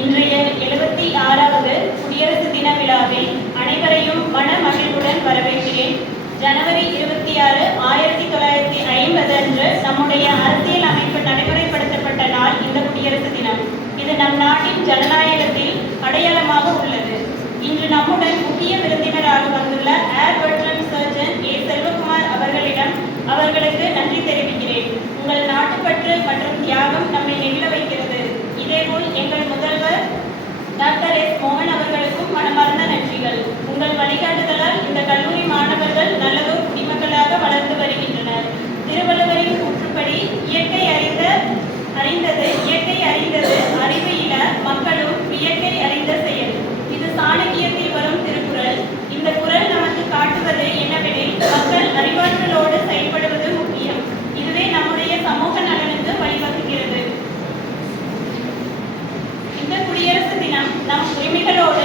இன்றைய 76வது குடியரசு தின விழாவில் அனைவரையும் மன மகிழ்வுடன் வரவேற்கிறேன். ஜனவரி 26, 1950 அன்று நம்முடைய அரசியல் அமைப்பு நடைமுறைப்படுத்தப்பட்ட நாள் இந்த குடியரசு தினம். இது நம் நாட்டின் ஜனநாயகத்தில் அடையாளமாக உள்ளது. இன்று நம்முடன் முக்கிய விருந்தினராக வந்துள்ள ஏர் பெர்ட்ரன் சர்ஜன் ஏ. செல்வகுமார் அவர்களிடம் அவர்களுக்கு நன்றி தெரிவிக்கிறேன். உங்கள் நாட்டுப்பற்று மற்றும் தியாகம் நம்மை நெகிழ வைக்கிறது. இதேபோல் எங்கள் முதல்வர் டாக்டர் எஸ். மோகன் அவர்களுக்கும் மனமார்ந்த நன்றிகள். உங்கள் வழிகாட்டுதலால் இந்த கல்லூரி மாணவர்கள் நல்லதோர் குடிமக்களாக வளர்ந்து வருகின்றனர். திருவள்ளுவரின் கூற்றுப்படி இயற்கை அறிந்தது அறிவு இல மக்களும் இயற்கை அறிந்த செயல். இது சாணக்கியத்தில் வரும் திருக்குறள். இந்த குறள் நமக்கு காட்டுவது என்னவெனில், மக்கள் அறிவாற்றலோடு செயல்படுவது முக்கியம். இதுவே நம்முடைய சமூக நலனுக்கு வழிவகுக்கிறது. இந்த குடியரசு தினம் நம் உரிமைகளோடு